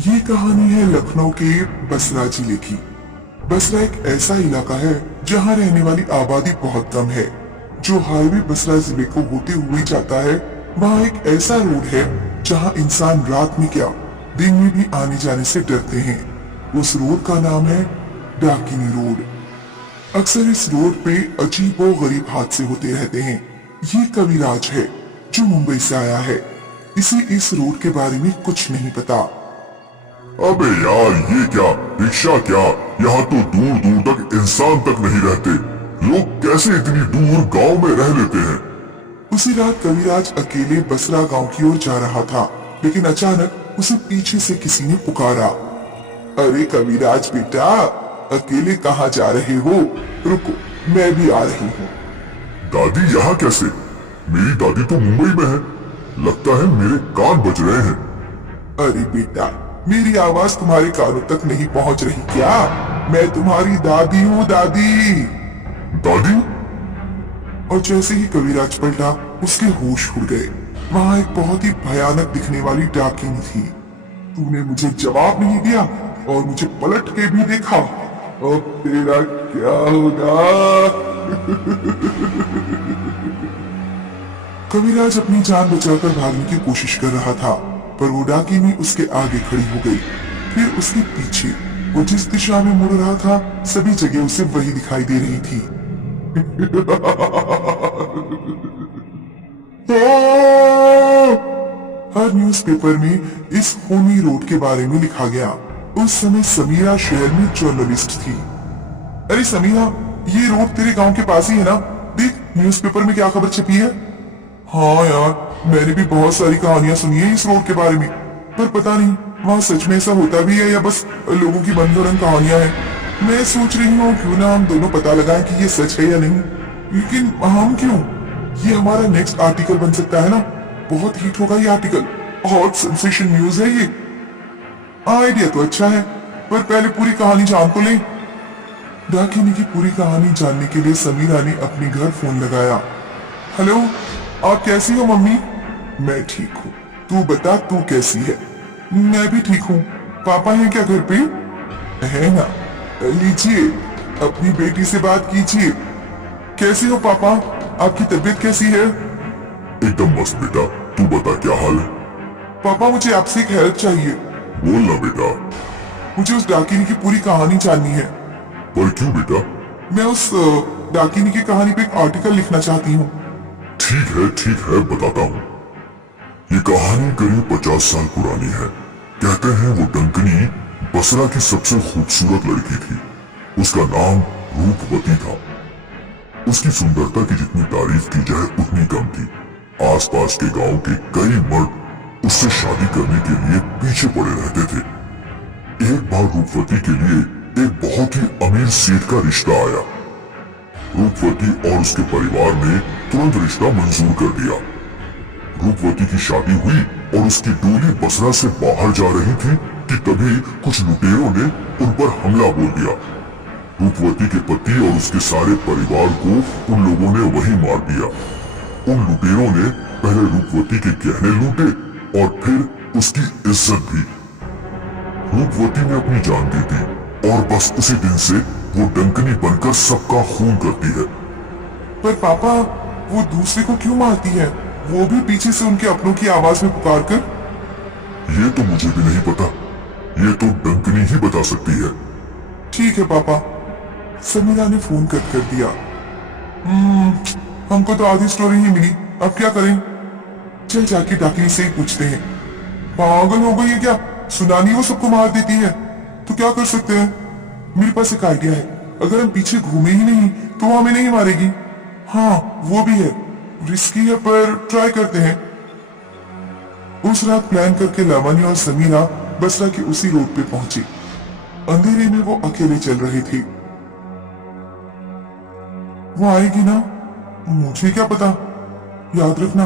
ये कहानी है लखनऊ के बसरा जिले की। बसरा एक ऐसा इलाका है जहाँ रहने वाली आबादी बहुत कम है। जो हाईवे बसरा जिले को होते हुए जाता है, वहाँ एक ऐसा रोड है जहाँ इंसान रात में क्या दिन में भी आने जाने से डरते हैं। उस रोड का नाम है डाकिनी रोड। अक्सर इस रोड पे अजीबो गरीब हादसे होते रहते हैं। ये कविराज है जो मुंबई से आया है। इसे इस रोड के बारे में कुछ नहीं पता। अबे यार, ये क्या रिक्शा क्या, यहाँ तो दूर दूर तक इंसान तक नहीं रहते। लोग कैसे इतनी दूर गांव में रह लेते हैं। उसी रात कविराज अकेले बसरा गांव की ओर जा रहा था, लेकिन अचानक उसे पीछे से किसी ने पुकारा। अरे कविराज बेटा, अकेले कहाँ जा रहे हो? रुको, मैं भी आ रही हूँ। दादी यहाँ कैसे? मेरी दादी तो मुंबई में है। लगता है मेरे कान बज रहे हैं। अरे बेटा, मेरी आवाज तुम्हारे कानों तक नहीं पहुँच रही क्या? मैं तुम्हारी दादी हूँ, दादी। दादी? और जैसे ही कविराज पलटा, उसके होश उड़ गए। वहाँ एक बहुत ही भयानक दिखने वाली डाकिनी थी। तूने मुझे जवाब नहीं दिया और मुझे पलट के भी देखा। अब तेरा क्या होगा? कविराज अपनी जान बचाकर भागने की कोशिश कर रहा था, पर वो डाकिनी उसके आगे खड़ी हो गई। फिर उसके पीछे वो जिस दिशा में मुड़ रहा था, सभी जगह उसे वही दिखाई दे रही थी। हर न्यूज़पेपर में इस खूनी रोड के बारे में लिखा गया। उस समय समीरा शहर में जर्नलिस्ट थी। अरे समीरा, ये रोड तेरे गांव के पास ही है ना? देख न्यूज़पेपर में क्या खबर छपी है। हाँ यार, मैंने भी बहुत सारी कहानियां सुनी है इस रोड के बारे में, पर पता नहीं वहाँ सच में ऐसा होता भी है या बस लोगों की मनगढ़ंत कहानियां हैं। मैं सोच रही हूँ क्यों ना हम दोनों पता लगाएं कि ये सच है या नहीं। लेकिन हम क्यों? ये हमारा नेक्स्ट आर्टिकल बन सकता है ना। बहुत हिट होगा ये आर्टिकल, हॉट सेंसेशन न्यूज है ये। आइडिया तो अच्छा है, पर पहले पूरी कहानी जान तो लें। डाकिनी की पूरी कहानी जानने के लिए समीरा ने अपने घर फोन लगाया। हेलो, आप कैसी हो मम्मी? मैं ठीक हूँ, तू बता तू कैसी है? मैं भी ठीक हूँ। पापा हैं क्या घर पे? है ना। लीजिए, अपनी बेटी से बात कीजिए। कैसे हो पापा? आपकी तबीयत कैसी है? एकदम मस्त बेटा, तू बता क्या हाल है? पापा मुझे आपसे एक हेल्प चाहिए। बोल ना बेटा। मुझे उस डाकिनी की पूरी कहानी जाननी है। पर क्यों बेटा? मैं उस डाकिनी की कहानी पे एक आर्टिकल लिखना चाहती हूँ। ठीक है, बताता हूँ। ये कहानी करीब 50 साल पुरानी है। कहते हैं वो डंकनी बसरा की सबसे खूबसूरत लड़की थी। उसका नाम रूपवती था। उसकी सुंदरता की जितनी तारीफ की जाए उतनी कम थी। आसपास के गांव के कई मर्द उससे शादी करने के लिए पीछे पड़े रहते थे। एक बार रूपवती के लिए एक बहुत ही अमीर सेठ का रिश्ता आया। रूपवती और उसके परिवार ने तुरंत रिश्ता मंजूर कर दिया। रूपवती की शादी हुई और उसकी डोली बसरा से बाहर जा रही थी कि तभी कुछ लुटेरों ने उन पर हमला बोल दिया। रूपवती के पति और उसके सारे परिवार को उन लोगों ने वहीं मार दिया। उन लुटेरों ने पहले रूपवती के गहने लूटे और फिर उसकी इज्जत भी। रूपवती ने अपनी जान दे दी और बस उसी दिन से वो डंकनी बनकर सबका खून करती है। पर पापा, वो दूसरे को क्यों मारती है? वो भी पीछे से उनके अपनों की आवाज में पुकार कर? ये तो मुझे भी नहीं पता, ये तो डंकनी ही बता सकती है। ठीक है पापा। समीरा ने फोन कट कर दिया। हमको तो आधी स्टोरी ही मिली, अब क्या करें? चल जाके डाकिनी से ही पूछते हैं। पागल हो गई है क्या? सुनानी वो सबको मार देती है तो क्या कर सकते हैं? मेरे पास एक आइडिया है। अगर हम पीछे घूमे ही नहीं तो वो हमें नहीं मारेगी। हाँ वो भी है, रिस्की है पर ट्राई करते हैं। उस रात प्लान करके लावण्य और समीरा बसरा के उसी रोड पे पहुंचे। अंधेरे में वो अकेले चल रहे थे। वो आएगी ना? मुझे क्या पता। याद रखना,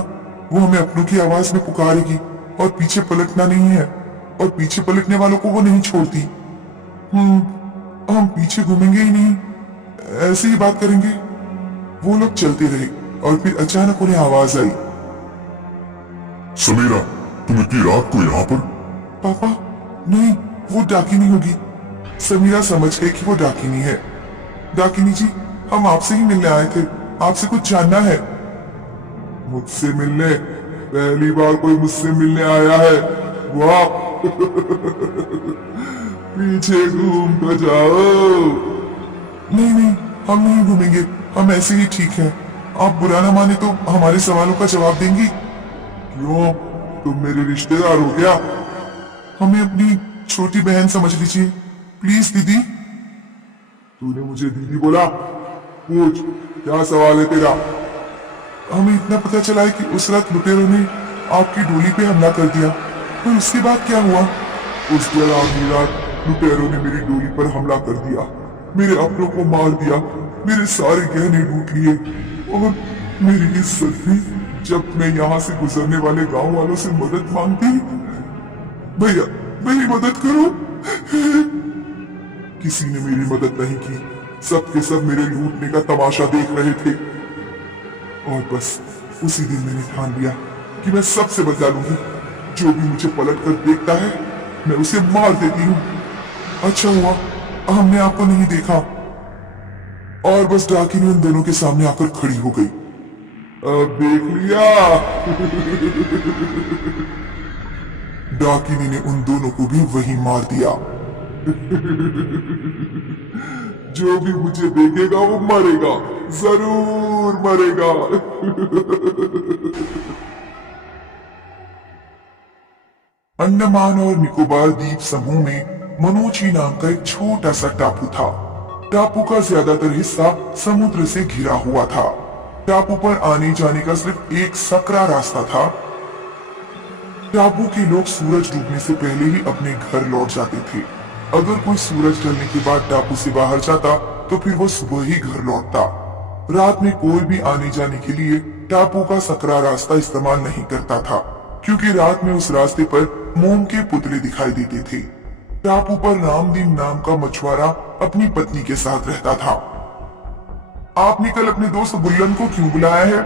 वो हमें अपनों की आवाज में पुकारेगी और पीछे पलटना नहीं है, और पीछे पलटने वालों को वो नहीं छोड़ती। हम पीछे घूमेंगे ही नहीं, ऐसे ही बात करेंगे। वो लोग चलते रहे और फिर अचानक उन्हें आवाज आई। समीरा, तुम इतनी रात को यहाँ पर? पापा, नहीं, वो डाकिनी होगी। समीरा समझ गई कि वो डाकिनी है। डाकिनी जी, हम आपसे ही मिलने आए थे, आपसे कुछ जानना है। मुझसे मिलने? पहली बार कोई मुझसे मिलने आया है, वाह। पीछे घूम कर जाओ। नहीं नहीं, हम नहीं घूमेंगे, हम ऐसे ही ठीक हैं। आप बुरा ना माने तो हमारे सवालों का जवाब देंगी? क्यों, तुम मेरे रिश्तेदार हो क्या? हमें अपनी छोटी बहन समझ लीजिए, प्लीज दीदी। तूने मुझे दीदी बोला? पूछ, क्या सवाल है तेरा? हमें इतना पता चला है कि उस रात लुटेरों ने आपकी डोली पे हमला कर दिया, पर उसके बाद क्या हुआ? उसके आधी रात लुटेरों ने मेरी डोली पर हमला कर दिया, मेरे अपनों को मार दिया, मेरे सारे गहने लूट लिए और मेरी इज्जत भी। जब मैं यहाँ से गुजरने वाले गांव वालों से मदद मांगती, भैया मेरी मदद करो, किसी ने मेरी मदद नहीं की। सब के सब मेरे लूटने का तमाशा देख रहे थे और बस उसी दिन मैंने ठान लिया कि मैं सबसे बदला लूंगी। जो भी मुझे पलट कर देखता है मैं उसे मार देती हूँ। अच्छा हुआ हमने आपको नहीं देखा। और बस डाकिनी उन दोनों के सामने आकर खड़ी हो गई। अब देख लिया। डाकिनी ने उन दोनों को भी वही मार दिया। जो भी मुझे देखेगा वो मरेगा, जरूर मरेगा। अंडमान और निकोबार द्वीप समूह में मनोची नाम का एक छोटा सा टापू था। टापू का ज्यादातर हिस्सा समुद्र से घिरा हुआ था। टापू पर आने जाने का सिर्फ एक सकरा रास्ता था। टापू के लोग सूरज डूबने से पहले ही अपने घर लौट जाते थे। अगर कोई सूरज ढलने के बाद टापू से बाहर जाता तो फिर वो सुबह ही घर लौटता। रात में कोई भी आने जाने के लिए टापू का सकरा रास्ता इस्तेमाल नहीं करता था, क्योंकि रात में उस रास्ते पर मोम के पुतले दिखाई देते थे। टापू पर रामदीन नाम का मछुआरा अपनी पत्नी के साथ रहता था। आपने कल अपने दोस्त गुल्लन को क्यों बुलाया है?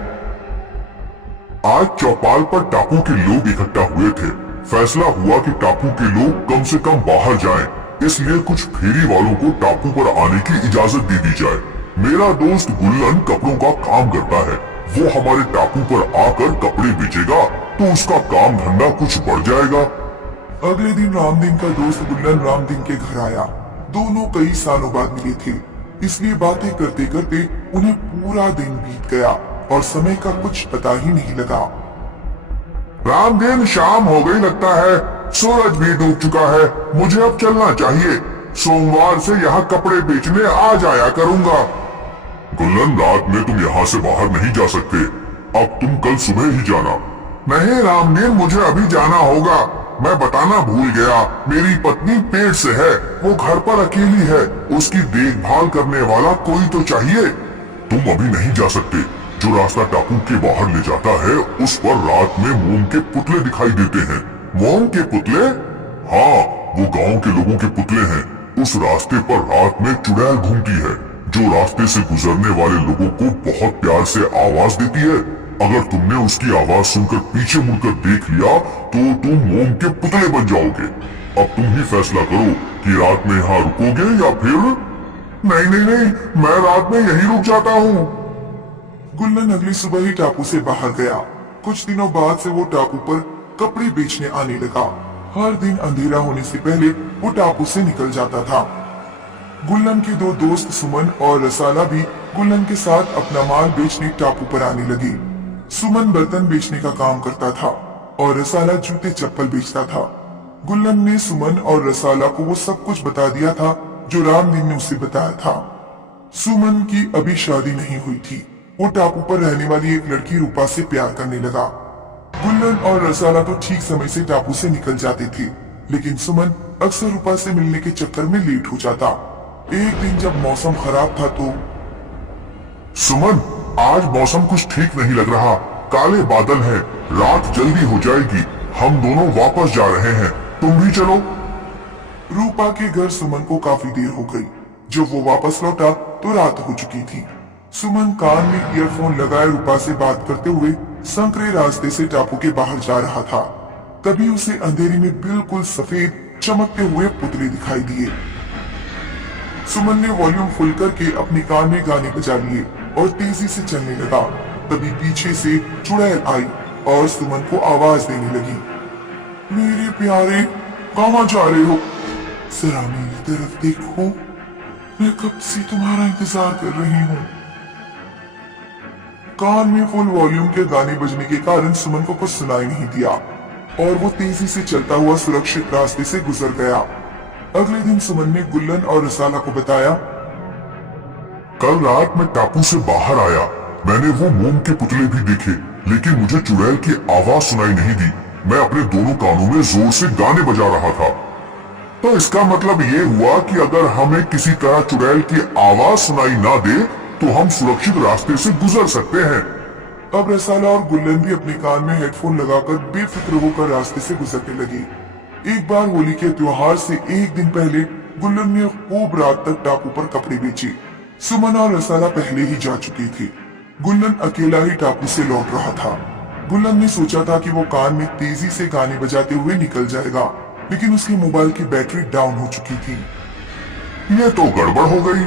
आज चौपाल पर टापू के लोग इकट्ठा हुए थे। फैसला हुआ कि टापू के लोग कम से कम बाहर जाएं, इसलिए कुछ फेरी वालों को टापू पर आने की इजाजत दे दी जाए। मेरा दोस्त गुल्लन कपड़ों का काम करता है, वो हमारे टापू पर आकर कपड़े बेचेगा तो उसका काम धंधा कुछ बढ़ जाएगा। अगले दिन रामदीन का दोस्त गुल्लन रामदीन के घर आया। दोनों कई सालों बाद मिले थे, इसलिए बातें करते करते उन्हें पूरा दिन बीत गया और समय का कुछ पता ही नहीं लगा। रामदीन, शाम हो गई लगता है, सूरज भी डूब चुका है, मुझे अब चलना चाहिए। सोमवार से यहाँ कपड़े बेचने आ जाया करूंगा। गुल्लन, रात में तुम यहाँ से बाहर नहीं जा सकते, अब तुम कल सुबह ही जाना। नहीं रामदीन, मुझे अभी जाना होगा। मैं बताना भूल गया, मेरी पत्नी पेट से है, वो घर पर अकेली है, उसकी देखभाल करने वाला कोई तो चाहिए। तुम अभी नहीं जा सकते। जो रास्ता टापू के बाहर ले जाता है उस पर रात में मोम के पुतले दिखाई देते हैं। मोम के पुतले? हाँ, वो गांव के लोगों के पुतले हैं। उस रास्ते पर रात में चुड़ैल घूमती है, जो रास्ते से गुजरने वाले लोगों को बहुत प्यार से आवाज देती है। अगर तुमने उसकी आवाज सुनकर पीछे मुड़कर देख लिया तो तुम मोम के पुतले बन जाओगे। अब तुम ही फैसला करो कि रात में यहाँ रुकोगे या फिर। नहीं नहीं नहीं, मैं रात में यही रुक जाता हूँ। गुल्लन अगली सुबह ही टापू से बाहर गया। कुछ दिनों बाद से वो टापू पर कपड़े बेचने आने लगा। हर दिन अंधेरा होने से पहले वो टापू से निकल जाता था। गुल्लन के दो दोस्त सुमन और रसाला भी गुल्लन के साथ अपना माल बेचने टापू पर आने लगे। सुमन बर्तन बेचने का काम करता था और रसाला जूते चप्पल बेचता था। गुल्लन ने सुमन और रसाला को वो सब कुछ बता दिया था जो रामदीन ने उसे बताया था। सुमन की अभी शादी नहीं हुई थी। वो टापू पर रहने वाली एक लड़की रूपा से प्यार करने लगा। गुल्लन और रसाला तो ठीक समय से टापू से निकल जाते थे, लेकिन सुमन अक्सर रूपा से मिलने के चक्कर में लेट हो जाता। एक दिन जब मौसम खराब था तो। सुमन, आज मौसम कुछ ठीक नहीं लग रहा, काले बादल हैं, रात जल्दी हो जाएगी, हम दोनों वापस जा रहे हैं, तुम भी चलो। रूपा के घर सुमन को काफी देर हो गई। जब वो वापस लौटा तो रात हो चुकी थी। सुमन कान में ईयरफोन लगाए रूपा से बात करते हुए संकरे रास्ते से टापू के बाहर जा रहा था। तभी उसे अंधेरी में बिल्कुल सफेद चमकते हुए पुतले दिखाई दिए। सुमन ने वॉल्यूम फुल करके अपने कान में गाने बजा लिए और तेजी से चलने लगा। तभी पीछे से चुड़ैल आई और सुमन को आवाज देने लगी, मेरे प्यारे कहाँ जा रहे हो? जरा मेरी तरफ देखो, मैं कब से तुम्हारा इंतजार कर रही हूँ। कान में फुल वॉल्यूम के गाने बजने के कारण सुमन को कुछ सुनाई नहीं दिया और वो तेजी से चलता हुआ सुरक्षित रास्ते से गुजर गया। अगले दिन सुमन ने गुल्लन और रसाला को बताया, कल रात मैं टापू से बाहर आया, मैंने वो मोम के पुतले भी देखे, लेकिन मुझे चुड़ैल की आवाज सुनाई नहीं दी। मैं अपने दोनों कानों में जोर से गाने बजा रहा था। तो इसका मतलब ये हुआ कि अगर हमें किसी तरह चुड़ैल की आवाज सुनाई ना दे तो हम सुरक्षित रास्ते से गुजर सकते हैं। अब रसाला और गुल्लन भी अपने कान में हेडफोन लगाकर बेफिक्र होकर रास्ते से गुजरने लगी। एक बार होली के त्योहार से एक दिन पहले गुल्लन ने खूब रात तक टापू पर कपड़े बेचे। सुमन और रसाला पहले ही जा चुके थे। गुल्लन अकेला ही टापू से लौट रहा था। गुल्लन ने सोचा था कि वो कान में तेजी से गाने बजाते हुए निकल जाएगा, लेकिन उसके मोबाइल की बैटरी डाउन हो चुकी थी। ये तो गड़बड़ हो गई।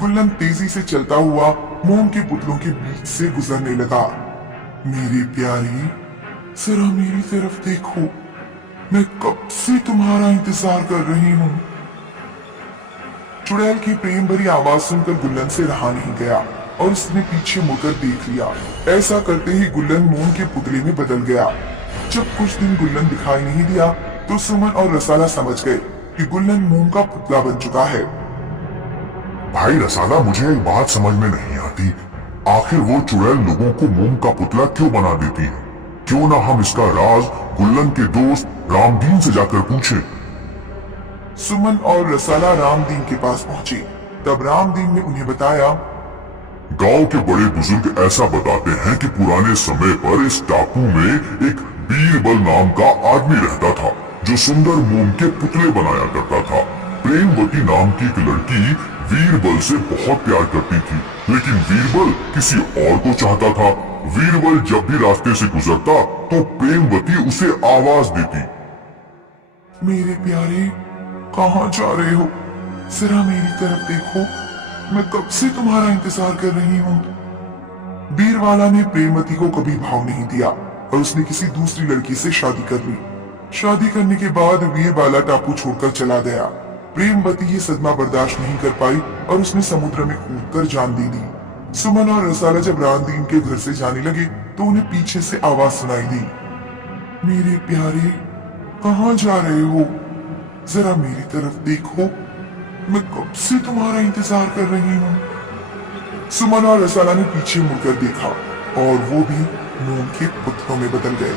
गुल्लन तेजी से चलता हुआ मोम के पुतलों के बीच से गुजरने लगा। मेरी प्यारी जरा मेरी तरफ देखो, मैं कब से तुम्हारा इंतजार कर रही हूँ। चुड़ैल की प्रेम भरी आवाज सुनकर गुल्लन से रहा नहीं गया और उसने पीछे मुड़कर देख लिया। ऐसा करते ही गुल्लन मोम के पुतले में बदल गया। जब कुछ दिन गुल्लन दिखाई नहीं दिया तो सुमन और रसाला समझ गए कि गुल्लन मोम का पुतला बन चुका है। भाई रसाला, मुझे एक बात समझ में नहीं आती, आखिर वो चुड़ैल लोगों को मोम का पुतला क्यों बना देती है? क्यों ना हम इसका राज गुल्लन के दोस्त रामदीन से जाकर पूछें। सुमन और रसाला रामदीन के पास पहुंचे। तब रामदीन ने उन्हें बताया, गांव के बड़े बुजुर्ग ऐसा बताते हैं कि पुराने समय पर इस टापू में एक बीरबल नाम का आदमी रहता था जो सुंदर मोम के पुतले बनाया करता था। प्रेमवती नाम की एक लड़की वीरबल से बहुत प्यार करती थी, लेकिन वीरबल किसी और को चाहता था। वीरबल जब भी रास्ते से गुजरता तो प्रेमवती उसे आवाज देती, मेरे प्यारे कहाँ जा रहे हो? जरा मेरी तरफ देखो, मैं कब से तुम्हारा इंतजार कर रही हूँ। बीरवाला ने प्रेमवती को कभी भाव नहीं दिया और उसने किसी दूसरी लड़की से शादी कर ली। शादी करने के बाद वीरवाला टापू छोड़कर चला गया। प्रेमवती ये सदमा बर्दाश्त नहीं कर पाई और उसने समुद्र में कूदकर जान दे दी। सुमन और रसाला जब रामदीन के घर से जाने लगे तो उन्हें पीछे से आवाज सुनाई दी, मेरे प्यारे कहाँ जा रहे हो? जरा मेरी तरफ देखो, मैं कब से तुम्हारा इंतजार कर रही हूँ। सुमन और रसाला ने पीछे मुड़कर देखा और वो भी मोम के पुतलों में बदल गए।